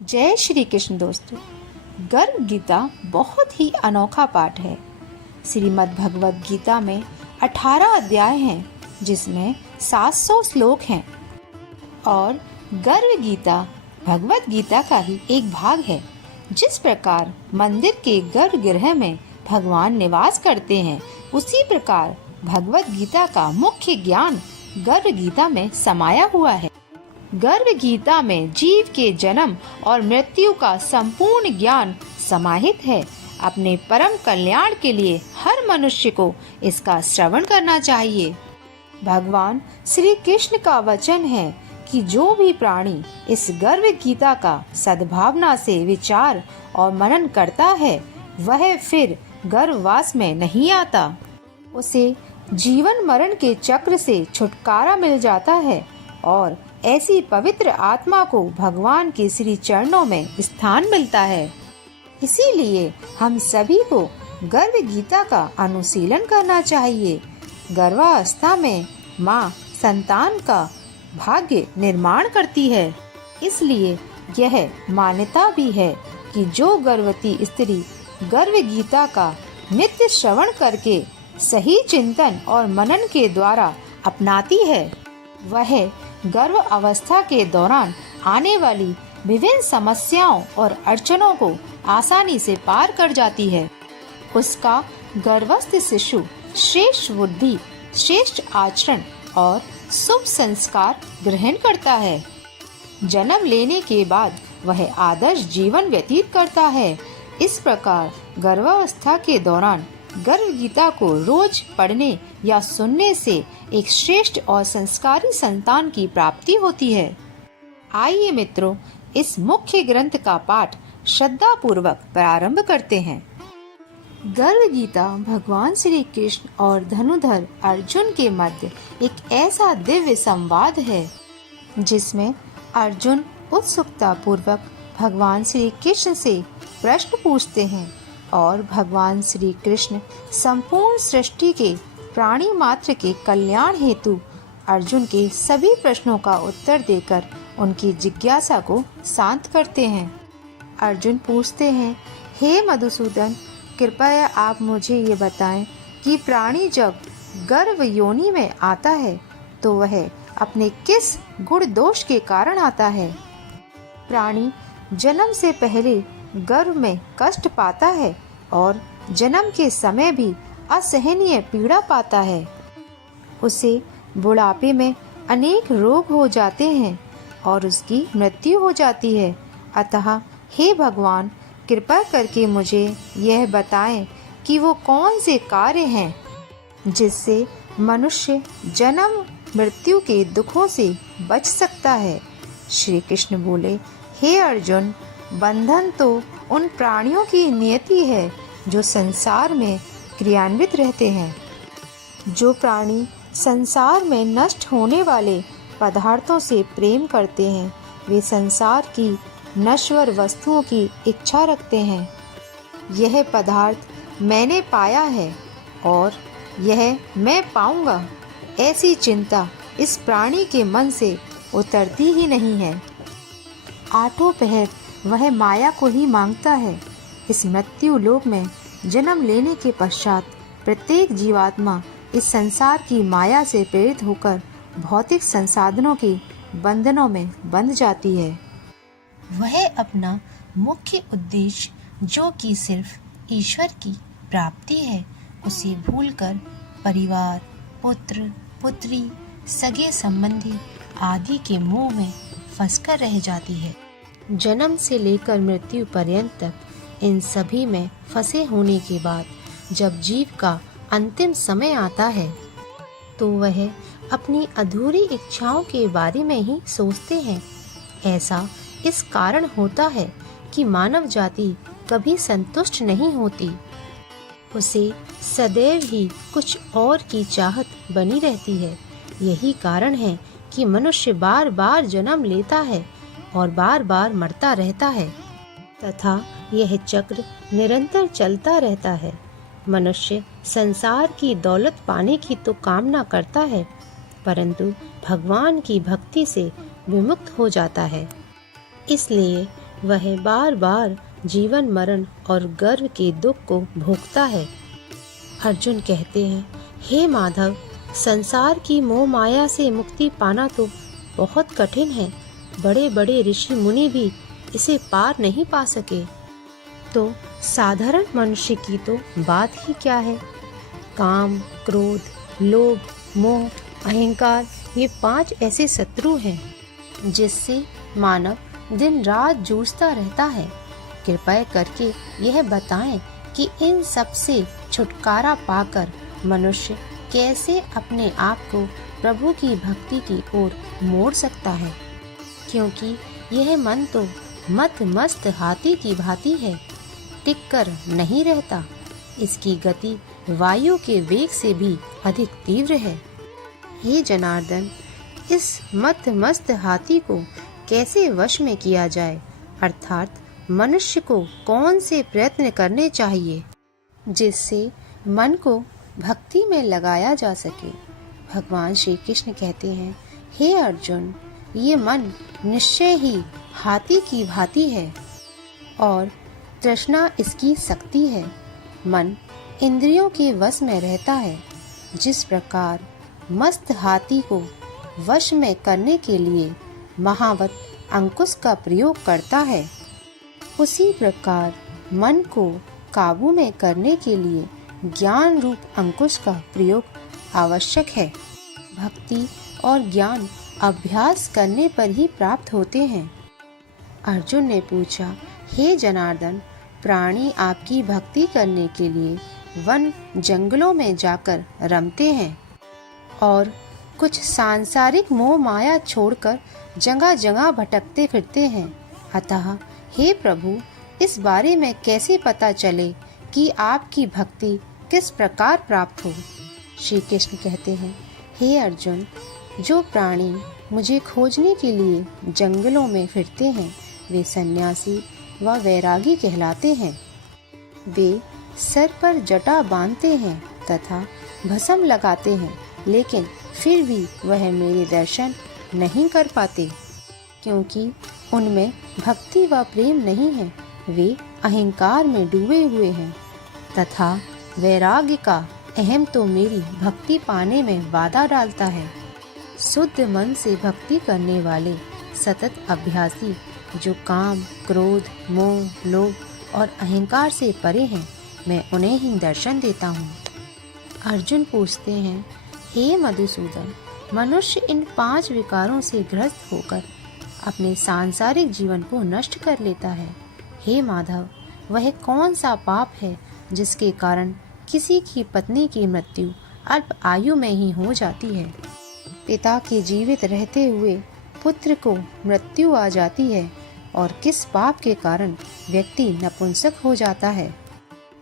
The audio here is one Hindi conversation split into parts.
जय श्री कृष्ण दोस्तों। गर्भ गीता बहुत ही अनोखा पाठ है। श्रीमद् भगवद गीता में 18 अध्याय हैं, जिसमें 700 श्लोक हैं और गर्भ गीता भगवद गीता का ही एक भाग है। जिस प्रकार मंदिर के गर्भगृह में भगवान निवास करते हैं, उसी प्रकार भगवद गीता का मुख्य ज्ञान गर्भ गीता में समाया हुआ है। गर्भ गीता में जीव के जन्म और मृत्यु का संपूर्ण ज्ञान समाहित है। अपने परम कल्याण के लिए हर मनुष्य को इसका श्रवण करना चाहिए। भगवान श्री कृष्ण का वचन है कि जो भी प्राणी इस गर्भ गीता का सद्भावना से विचार और मनन करता है, वह फिर गर्भवास में नहीं आता। उसे जीवन मरण के चक्र से छुटकारा मिल जाता है और ऐसी पवित्र आत्मा को भगवान के श्री चरणों में स्थान मिलता है। इसीलिए हम सभी को गर्भ गीता का अनुशीलन करना चाहिए। गर्भावस्था में माँ संतान का भाग्य निर्माण करती है। इसलिए यह मान्यता भी है कि जो गर्भवती स्त्री गर्भ गीता का नित्य श्रवण करके सही चिंतन और मनन के द्वारा अपनाती है, वह गर्भ अवस्था के दौरान आने वाली विभिन्न समस्याओं और अड़चनों को आसानी से पार कर जाती है। उसका गर्भस्थ शिशु श्रेष्ठ बुद्धि, श्रेष्ठ आचरण और शुभ संस्कार ग्रहण करता है। जन्म लेने के बाद वह आदर्श जीवन व्यतीत करता है। इस प्रकार गर्भावस्था के दौरान गर्भ गीता को रोज पढ़ने या सुनने से एक श्रेष्ठ और संस्कारी संतान की प्राप्ति होती है। आइए मित्रों, इस मुख्य ग्रंथ का पाठ श्रद्धा पूर्वक प्रारंभ करते हैं। गर्भ गीता भगवान श्री कृष्ण और धनुधर अर्जुन के मध्य एक ऐसा दिव्य संवाद है, जिसमें अर्जुन उत्सुकता पूर्वक भगवान श्री कृष्ण से प्रश्न पूछते हैं और भगवान श्री कृष्ण संपूर्ण सृष्टि के प्राणी मात्र के कल्याण हेतु अर्जुन के सभी प्रश्नों का उत्तर देकर उनकी जिज्ञासा को शांत करते हैं। अर्जुन पूछते हैं, हे मधुसूदन, कृपया आप मुझे ये बताएं कि प्राणी जब गर्भ योनि में आता है तो वह अपने किस गुण दोष के कारण आता है। प्राणी जन्म से पहले गर्भ में कष्ट पाता है और जन्म के समय भी असहनीय पीड़ा पाता है। उसे बुढ़ापे में अनेक रोग हो जाते हैं और उसकी मृत्यु हो जाती है। अतः हे भगवान, कृपा करके मुझे यह बताएं कि वो कौन से कार्य हैं जिससे मनुष्य जन्म मृत्यु के दुखों से बच सकता है। श्री कृष्ण बोले, हे अर्जुन, बंधन तो उन प्राणियों की नियति है जो संसार में क्रियान्वित रहते हैं। जो प्राणी संसार में नष्ट होने वाले पदार्थों से प्रेम करते हैं, वे संसार की नश्वर वस्तुओं की इच्छा रखते हैं। यह पदार्थ मैंने पाया है और यह मैं पाऊंगा, ऐसी चिंता इस प्राणी के मन से उतरती ही नहीं है। आठों पहर वह माया को ही मांगता है। इस मृत्यु लोक में जन्म लेने के पश्चात प्रत्येक जीवात्मा इस संसार की माया से प्रेरित होकर भौतिक संसाधनों के बंधनों में बंध जाती है। वह अपना मुख्य उद्देश्य, जो कि सिर्फ ईश्वर की प्राप्ति है, उसे भूलकर परिवार, पुत्र, पुत्री, सगे संबंधी आदि के मोह में फंसकर रह जाती है। जन्म से लेकर मृत्यु पर्यंत तक इन सभी में फंसे होने के बाद जब जीव का अंतिम समय आता है, तो वह अपनी अधूरी इच्छाओं के बारे में ही सोचते हैं। ऐसा इस कारण होता है कि मानव जाति कभी संतुष्ट नहीं होती। उसे सदैव ही कुछ और की चाहत बनी रहती है। यही कारण है कि मनुष्य बार बार जन्म लेता है और बार बार मरता रहता है तथा यह चक्र निरंतर चलता रहता है। मनुष्य संसार की दौलत पाने की तो कामना करता है, परंतु भगवान की भक्ति से विमुक्त हो जाता है। इसलिए वह बार बार जीवन मरण और गर्व के दुख को भोगता है। अर्जुन कहते हैं, हे माधव, संसार की मोह माया से मुक्ति पाना तो बहुत कठिन है। बड़े बड़े ऋषि मुनि भी इसे पार नहीं पा सके, तो साधारण मनुष्य की तो बात ही क्या है। काम, क्रोध, लोभ, मोह, अहंकार, ये 5 ऐसे शत्रु हैं जिससे मानव दिन रात जूझता रहता है। कृपया करके यह बताएं कि इन सब से छुटकारा पाकर मनुष्य कैसे अपने आप को प्रभु की भक्ति की ओर मोड़ सकता है, क्योंकि यह मन तो मत मस्त हाथी की भांति है, टिक कर नहीं रहता। इसकी गति वायु के वेग से भी अधिक तीव्र है। हे जनार्दन, इस मत मस्त हाथी को कैसे वश में किया जाए, अर्थात मनुष्य को कौन से प्रयत्न करने चाहिए जिससे मन को भक्ति में लगाया जा सके। भगवान श्री कृष्ण कहते हैं, हे अर्जुन, ये मन निश्चय ही हाथी की भांति है और तृष्णा इसकी शक्ति है। मन इंद्रियों के वश में रहता है। जिस प्रकार मस्त हाथी को वश में करने के लिए महावत अंकुश का प्रयोग करता है, उसी प्रकार मन को काबू में करने के लिए ज्ञान रूप अंकुश का प्रयोग आवश्यक है। भक्ति और ज्ञान अभ्यास करने पर ही प्राप्त होते हैं। अर्जुन ने पूछा, हे जनार्दन, प्राणी आपकी भक्ति करने के लिए वन जंगलों में जाकर रमते हैं और कुछ सांसारिक मोह माया छोड़कर जगह जगह भटकते फिरते हैं। अतः हे प्रभु, इस बारे में कैसे पता चले कि आपकी भक्ति किस प्रकार प्राप्त हो। श्री कृष्ण कहते हैं, हे अर्जुन, जो प्राणी मुझे खोजने के लिए जंगलों में फिरते हैं वे सन्यासी व वैरागी कहलाते हैं। वे सर पर जटा बांधते हैं तथा भस्म लगाते हैं, लेकिन फिर भी वह मेरे दर्शन नहीं कर पाते, क्योंकि उनमें भक्ति व प्रेम नहीं है। वे अहंकार में डूबे हुए हैं तथा वैराग्य का अहम तो मेरी भक्ति पाने में बाधा डालता है। शुद्ध मन से भक्ति करने वाले सतत अभ्यासी जो काम, क्रोध, मोह, लोभ और अहंकार से परे हैं, मैं उन्हें ही दर्शन देता हूँ। अर्जुन पूछते हैं, हे मधुसूदन, मनुष्य इन 5 विकारों से ग्रस्त होकर अपने सांसारिक जीवन को नष्ट कर लेता है। हे माधव, वह कौन सा पाप है जिसके कारण किसी की पत्नी की मृत्यु अल्प आयु में ही हो जाती है, पिता के जीवित रहते हुए पुत्र को मृत्यु आ जाती है, और किस पाप के कारण व्यक्ति नपुंसक हो जाता है।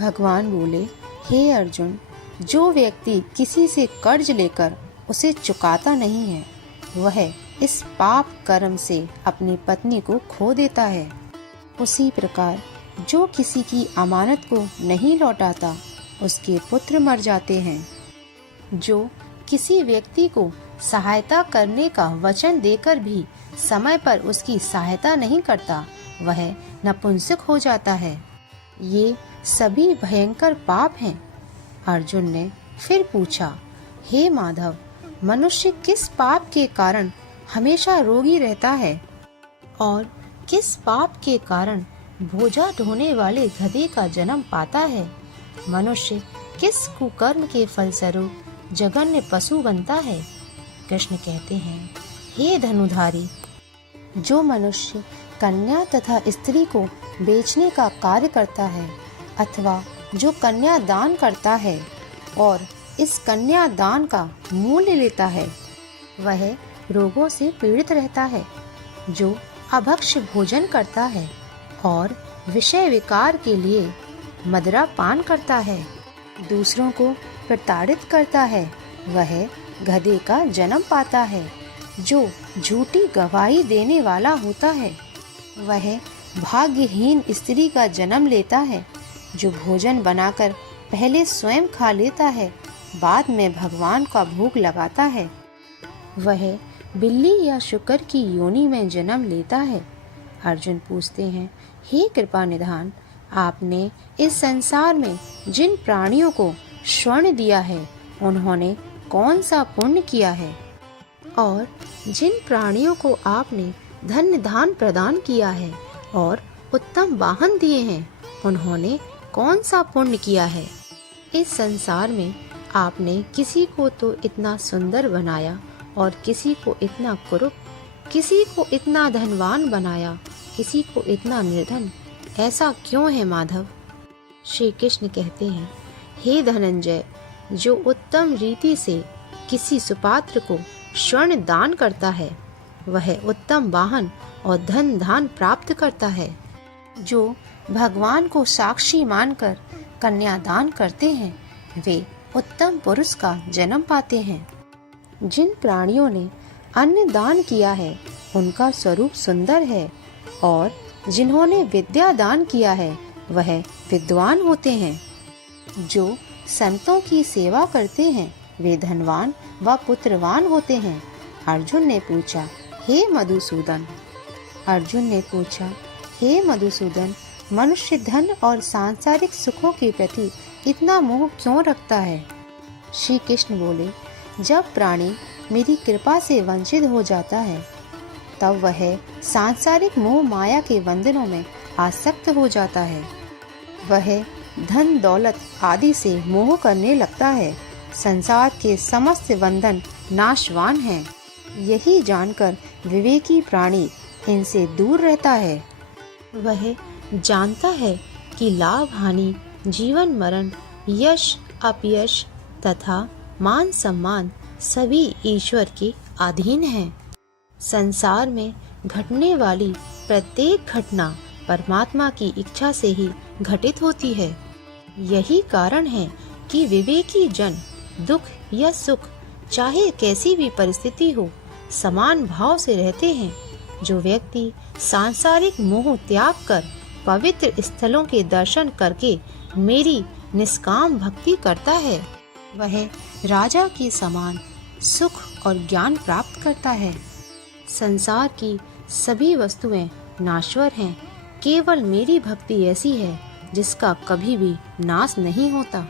भगवान बोले, हे अर्जुन, जो व्यक्ति किसी से कर्ज लेकर उसे चुकाता नहीं है, वह इस पाप कर्म से अपनी पत्नी को खो देता है। उसी प्रकार जो किसी की अमानत को नहीं लौटाता, उसके पुत्र मर जाते हैं। जो किसी व्यक्ति को सहायता करने का वचन देकर भी समय पर उसकी सहायता नहीं करता, वह नपुंसक हो जाता है। ये सभी भयंकर पाप हैं। अर्जुन ने फिर पूछा, हे माधव, मनुष्य किस पाप के कारण हमेशा रोगी रहता है और किस पाप के कारण बोझा ढोने वाले गधे का जन्म पाता है? मनुष्य किस कुकर्म के फलस्वरूप जघन्य पशु बनता है? कृष्ण कहते हैं, हे धनुधारी, जो मनुष्य कन्या तथा स्त्री को बेचने का कार्य करता है अथवा जो कन्या दान करता है और इस कन्या दान का मूल्य लेता है, वह रोगों से पीड़ित रहता है। जो अभक्ष भोजन करता है और विषय विकार के लिए मदिरा पान करता है, दूसरों को प्रताड़ित करता है, वह गधे का जन्म पाता है। जो झूठी गवाही देने वाला होता है, वह भाग्यहीन स्त्री का जन्म लेता है। जो भोजन बनाकर पहले स्वयं खा लेता है, बाद में भगवान का भोग लगाता है, वह बिल्ली या शुकर की योनि में जन्म लेता है। अर्जुन पूछते हैं, हे कृपा निधान, आपने इस संसार में जिन प्राणियों को स्वर्ण दिया है उन्होंने कौन सा पुण्य किया है? और जिन प्राणियों को आपने धन्य दान प्रदान किया है और उत्तम वाहन दिए हैं उन्होंने कौन सा पुण्य किया है? इस संसार में आपने किसी को तो इतना सुंदर बनाया और किसी को इतना कुरूप, किसी को इतना धनवान बनाया, किसी को इतना निर्धन। ऐसा क्यों है माधव? श्री कृष्ण कहते हैं, हे धनंजय, जो उत्तम रीति से किसी सुपात्र को स्वर्ण दान करता है वह उत्तम वाहन और धन धान प्राप्त करता है। जो भगवान को साक्षी मानकर कन्यादान करते हैं वे उत्तम पुरुष का जन्म पाते हैं। जिन प्राणियों ने अन्न दान किया है उनका स्वरूप सुंदर है और जिन्होंने विद्या दान किया है वह विद्वान होते हैं। जो संतों की सेवा करते हैं वे धनवान व पुत्रवान होते हैं। अर्जुन ने पूछा, हे मधुसूदन, मनुष्य धन और सांसारिक सुखों के प्रति इतना मोह क्यों रखता है? श्री कृष्ण बोले, जब प्राणी मेरी कृपा से वंचित हो जाता है तब वह सांसारिक मोह माया के बंधनों में आसक्त हो जाता है। वह धन दौलत आदि से मोह करने लगता है। संसार के समस्त बंधन नाशवान हैं। यही जानकर विवेकी प्राणी इनसे दूर रहता है। वह जानता है कि लाभ हानि, जीवन मरण, यश अपयश तथा मान सम्मान सभी ईश्वर के अधीन हैं। संसार में घटने वाली प्रत्येक घटना परमात्मा की इच्छा से ही घटित होती है। यही कारण है कि विवेकी जन दुख या सुख चाहे कैसी भी परिस्थिति हो समान भाव से रहते हैं। जो व्यक्ति सांसारिक मोह त्याग कर पवित्र स्थलों के दर्शन करके मेरी निष्काम भक्ति करता है वह राजा के समान सुख और ज्ञान प्राप्त करता है। संसार की सभी वस्तुएं नाश्वर हैं, केवल मेरी भक्ति ऐसी है जिसका कभी भी नाश नहीं होता।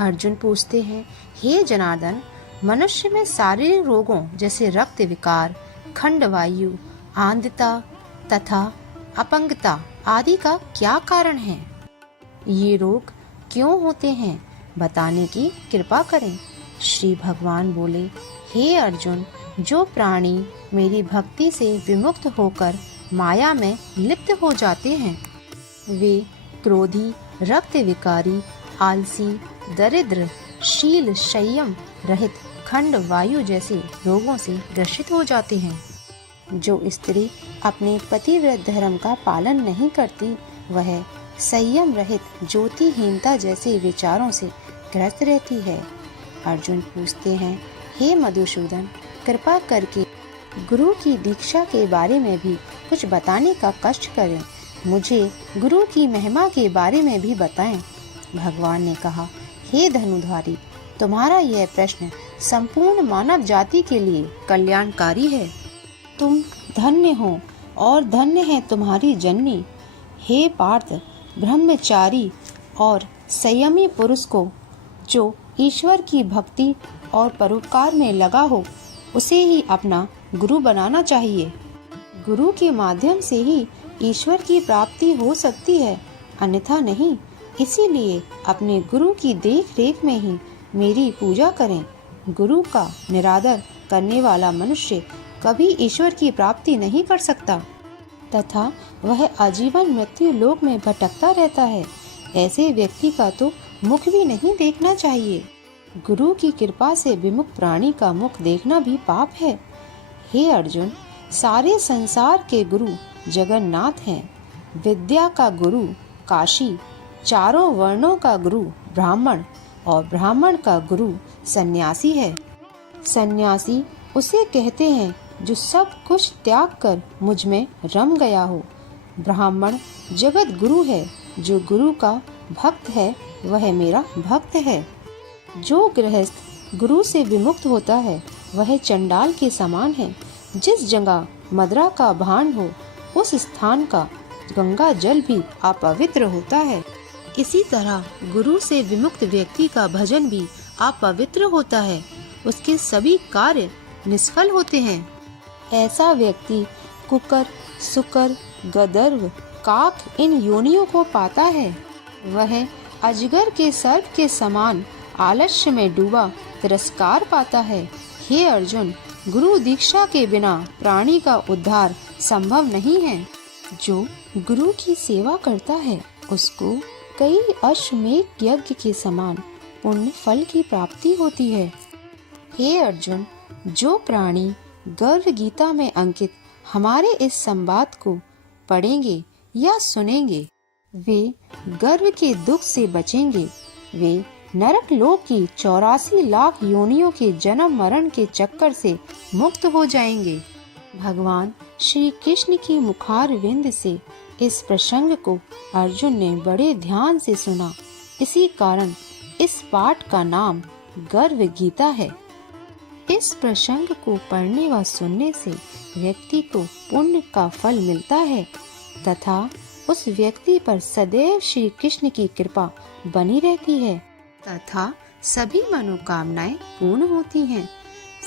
अर्जुन पूछते हैं, हे जनार्दन, मनुष्य में शारीरिक रोगों जैसे रक्त विकार, खंडवायु, आंधता तथा अपंगता आदि का क्या कारण है? ये रोग क्यों होते हैं बताने की कृपा करें। श्री भगवान बोले, हे अर्जुन, जो प्राणी मेरी भक्ति से विमुक्त होकर माया में लिप्त हो जाते हैं वे क्रोधी, रक्त विकारी, आलसी, दरिद्र, शील संयम रहित खंड वायु जैसे रोगों से ग्रसित हो जाते हैं। जो स्त्री अपने पतिव्रत धर्म का पालन नहीं करती वह संयम रहित ज्योतिहीनता जैसे विचारों से ग्रस्त रहती है। अर्जुन पूछते हैं, हे मधुसूदन, कृपा करके गुरु की दीक्षा के बारे में भी कुछ बताने का कष्ट करें। मुझे गुरु की महिमा के बारे में भी बताएं। भगवान ने कहा, हे धनुधारी, तुम्हारा यह प्रश्न संपूर्ण मानव जाति के लिए कल्याणकारी है। तुम धन्य हो और धन्य है तुम्हारी जननी। हे पार्थ, ब्रह्मचारी और संयमी पुरुष को जो ईश्वर की भक्ति और परोपकार में लगा हो उसे ही अपना गुरु बनाना चाहिए। गुरु के माध्यम से ही ईश्वर की प्राप्ति हो सकती है, अन्यथा नहीं। इसीलिए अपने गुरु की देख रेख में ही मेरी पूजा करें। गुरु का निरादर करने वाला मनुष्य कभी ईश्वर की प्राप्ति नहीं कर सकता तथा वह आजीवन मृत्यु लोक में भटकता रहता है। ऐसे व्यक्ति का तो मुख भी नहीं देखना चाहिए। गुरु की कृपा से विमुख प्राणी का मुख देखना भी पाप है। हे अर्जुन, सारे संसार के गुरु जगन्नाथ हैं। विद्या का गुरु काशी, चारों वर्णों का गुरु ब्राह्मण और ब्राह्मण का गुरु सन्यासी है। सन्यासी उसे कहते हैं जो सब कुछ त्याग कर मुझ में रम गया हो। ब्राह्मण जगत गुरु है। जो गुरु का भक्त है वह मेरा भक्त है। जो गृहस्थ गुरु से विमुक्त होता है वह चंडाल के समान है। जिस जगह मदिरा का भान हो उस स्थान का गंगा जल भी अपवित्र होता है। इसी तरह गुरु से विमुक्त व्यक्ति का भजन भी अपवित्र होता है, उसके सभी कार्य निष्फल होते हैं। ऐसा व्यक्ति कुकर, सुकर, गदर्भ, काक इन योनियों को पाता है। वह अजगर के सर्प के समान आलस्य में डूबा तिरस्कार पाता है। हे अर्जुन, गुरु दीक्षा के बिना प्राणी का उद्धार संभव नहीं है। जो गुरु की सेवा करता है उसको कई अश्वमेध यज्ञ के समान पुण्य फल की प्राप्ति होती है। हे अर्जुन, जो प्राणी गर्व गीता में अंकित हमारे इस संवाद को पढ़ेंगे या सुनेंगे, वे गर्व के दुख से बचेंगे। वे नरक लोक की 84 लाख योनियों के जन्म मरण के चक्कर से मुक्त हो जाएंगे। भगवान श्री कृष्ण की मुखारविंद से इस प्रसंग को अर्जुन ने बड़े ध्यान से सुना। इसी कारण इस पाठ का नाम गर्व गीता है। इस प्रसंग को पढ़ने व सुनने से व्यक्ति को पुण्य का फल मिलता है तथा उस व्यक्ति पर सदैव श्री कृष्ण की कृपा बनी रहती है तथा सभी मनोकामनाएं पूर्ण होती हैं।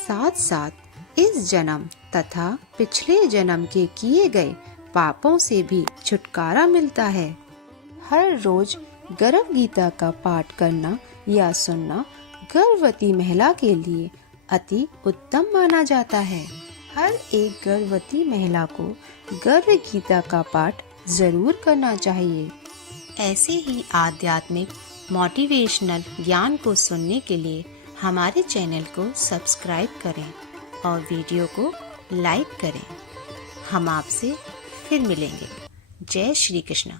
साथ साथ इस जन्म तथा पिछले जन्म के किए गए पापों से भी छुटकारा मिलता है। हर रोज गर्भ गीता का पाठ करना या सुनना गर्भवती महिला के लिए अति उत्तम माना जाता है। हर एक गर्भवती महिला को गर्भ गीता का पाठ जरूर करना चाहिए। ऐसे ही आध्यात्मिक मोटिवेशनल ज्ञान को सुनने के लिए हमारे चैनल को सब्सक्राइब करें और वीडियो को लाइक करें। हम आपसे फिर मिलेंगे। जय श्री कृष्ण।